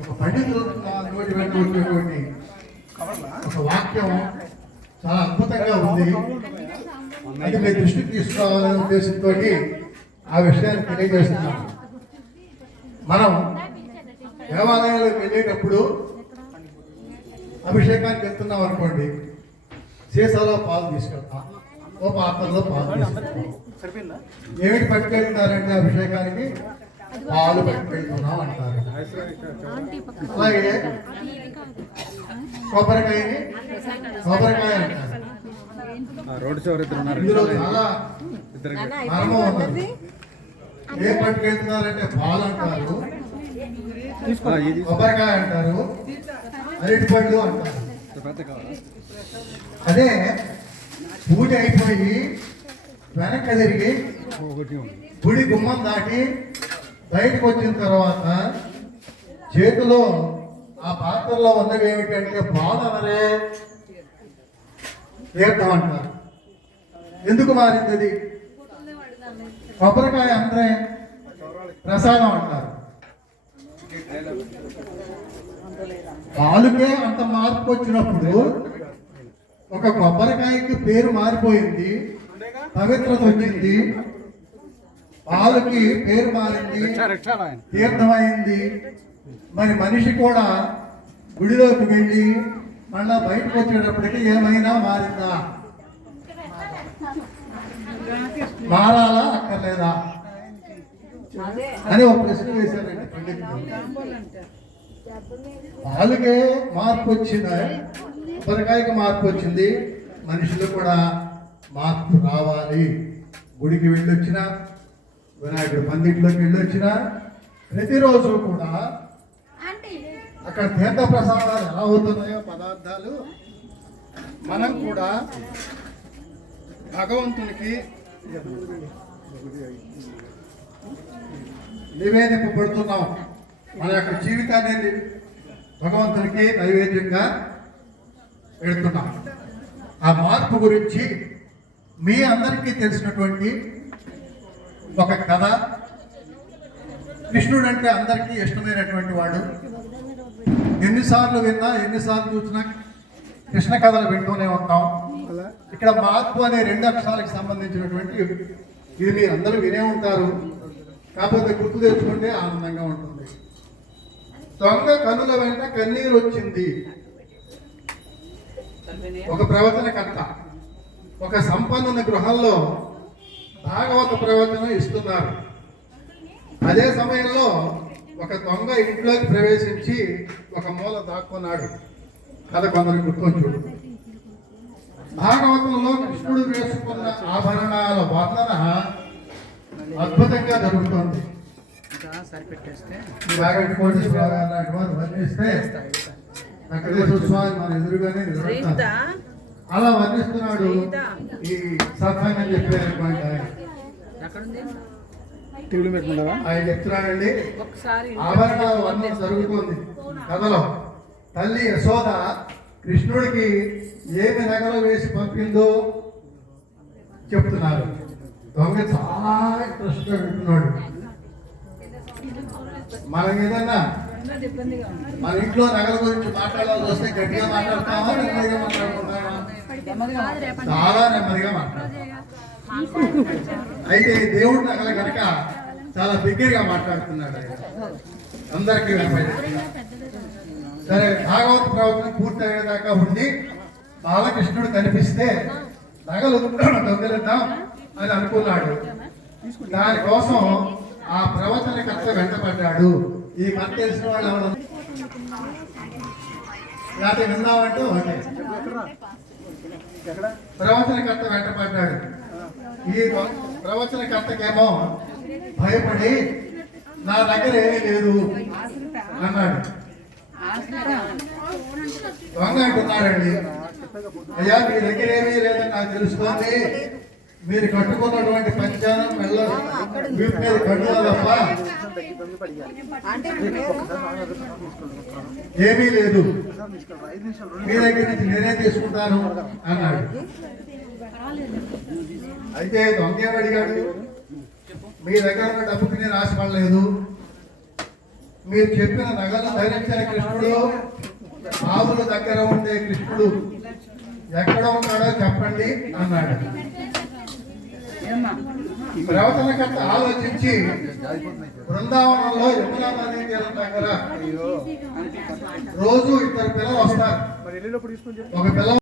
ఒక పండితులు నోటి వెంట వచ్చేటువంటి ఒక వాక్యం చాలా అద్భుతంగా ఉంది. అది మీ దృష్టికి తీసుకోవాలనే ఉద్దేశంతో ఆ విషయాన్ని తెలియజేస్తున్నాను. మనం దేవాలయాలకు వెళ్ళేటప్పుడు అభిషేకానికి వెళ్తున్నాం అనుకోండి సీసాలో పాలు తీసుకెళ్తాం. ఓ పాత్రలో పాలు తీసుకెళ్తాం. ఏమిటి పట్టుకెళ్తున్నారంటే అభిషేకానికి? పాలు పట్టుకెళ్తున్నాం అంటారు. అలాగే కొబ్బరికాయని కొబ్బరికాయ అంటారు. రోడ్ చివరి ఇద్దరు ఉన్నారు. మర్మం ఉన్నది. ఏం పట్టుకెళ్తున్నారంటే పాలు అంటారు. కొబ్బరికాయ అంటారు. అరటి పళ్ళు అంటారు. అదే పూజ అయిపోయి వెనక్కి తిరిగి గుడి గుమ్మం దాటి బయటకు వచ్చిన తర్వాత చేతిలో ఆ పాత్రలో ఉన్నవి ఏమిటంటే పాలు తీర్థం అంటారు. ఎందుకు మారింది అది కొబ్బరికాయ అందరే ప్రసాదం అంటారు. పాలుకే అంత మార్పు వచ్చినప్పుడు ఒక కొబ్బరికాయకి పేరు మారిపోయింది పవిత్రత వచ్చింది పాలకి పేరు మారింది తీర్థమైంది. మరి మనిషి కూడా గుడిలోకి వెళ్ళి మళ్ళా బయటకు వచ్చేటప్పటికి ఏమైనా మారిందా? మారాలా అక్కర్లేదా? అని ఒక ప్రశ్న వేశారండి పాలుకే మార్పు వచ్చింది? కొబ్బరికాయకి మార్పు వచ్చింది. మనుషులు కూడా మార్పు రావాలి. గుడికి వెళ్ళొచ్చినా వినాయకుడు పందిట్లోకి వెళ్ళొచ్చినా ప్రతిరోజు కూడా అక్కడ తీర్థ ప్రసాదాలు ఎలా అవుతున్నాయో పదార్థాలు మనం కూడా భగవంతునికి నివేదింపబడుతున్నాం మన యొక్క జీవితాన్ని భగవంతునికి నైవేద్యంగా పెడుతున్నాం. ఆ మార్పు గురించి మీ అందరికీ తెలిసినటువంటి ఒక కథ. కృష్ణుడు అంటే అందరికీ ఇష్టమైనటువంటి వాడు. ఎన్నిసార్లు విన్నా ఎన్నిసార్లు చూసినా కృష్ణ కథలు వింటూనే ఉంటాం. ఇక్కడ మార్పు అనే రెండు అక్షరాలకు సంబంధించినటువంటి ఇది మీరు అందరూ వినే ఉంటారు. కాకపోతే గుర్తు తెచ్చుకుంటే ఆనందంగా ఉంటుంది. దొంగ కనుల వెంట కన్నీరు వచ్చింది. ఒక ప్రవచనకర్త ఒక సంపన్నుని గృహంలో భాగవత ప్రవచనం ఇస్తున్నారు. అదే సమయంలో ఒక దొంగ ఇంట్లోకి ప్రవేశించి ఒక మూల దాక్కున్నాడు. కథ కొందరు గుర్తొచ్చు భాగవతంలో కృష్ణుడు వేసుకున్న ఆభరణాల వర్ణన అద్భుతంగా జరుగుతోంది. ఈ వాగంటి వర్ణిస్తే వెంకటేశ్వర స్వామి మన ఎదురుగానే నిలబడతారు. అలా వర్ణిస్తున్నాడు. ఈ సత్సంగం చెప్పేటువంటి ఆయన. ఆయన చెప్తున్నాడండి. ఒకసారి ఆభరణాల వర్ణన జరుగుతుంది. కథలో తల్లి యశోద కృష్ణుడికి ఏమి నగలు వేసి పంపిందో చెప్తున్నారు దొంగ చాలా ఇంట్రెస్ట్ వింటున్నాడు. మనం ఏదన్నా మన ఇంట్లో నగల గురించి మాట్లాడాల్సి వస్తే గట్టిగా మాట్లాడతామా? చాలా నెమ్మదిగా మాట్లాడతాం. అయితే దేవుడి నగల కనుక చాలా దగ్గరగా మాట్లాడుతున్నాడు అందరికీ. సరే భాగవత ప్రవచనం పూర్తి అయ్యేదాకా ఉండి బాలకృష్ణుడు కనిపిస్తే నగలు దొంగలిద్దాం అని అనుకున్నాడు. దానికోసం ఆ ప్రవచనకర్త వెంటపడ్డాడు. ఈ కథ తెలిసిన వాళ్ళు ఎవరు? లేకపోతే విందామంటే ఓకే. ప్రవచనకర్త వెంటపడ్డాడు. ఈ ప్రవచనకర్తకేమో భయపడి నా దగ్గర ఏమీ లేదు అన్నాడు. దొంగ అంటున్నారండి. అయ్యా మీ దగ్గర ఏమీ లేదని నాకు తెలుస్తోంది. మీరు కట్టుకున్నటువంటి పంచానం మెల్ల వీటి మీద కట్టుగా ఏమీ లేదు. మీ దగ్గర నుంచి నేనే తీసుకుంటాను అన్నాడు. అయితే దొంగ అడిగాడు? మీ దగ్గర ఉన్న డబ్బుకి నేను ఆశపడలేదు. మీరు చెప్పిన నగలు ధరించిన కృష్ణుడు ఆవుల దగ్గర ఉండే కృష్ణుడు ఎక్కడ ఉన్నాడో చెప్పండి అన్నాడు. ప్రవచనకర్త ఆలోచించి బృందావనంలో యమునా నదీ తీరం దగ్గర రోజు ఇద్దరు పిల్లలు వస్తారు. ఒక పిల్ల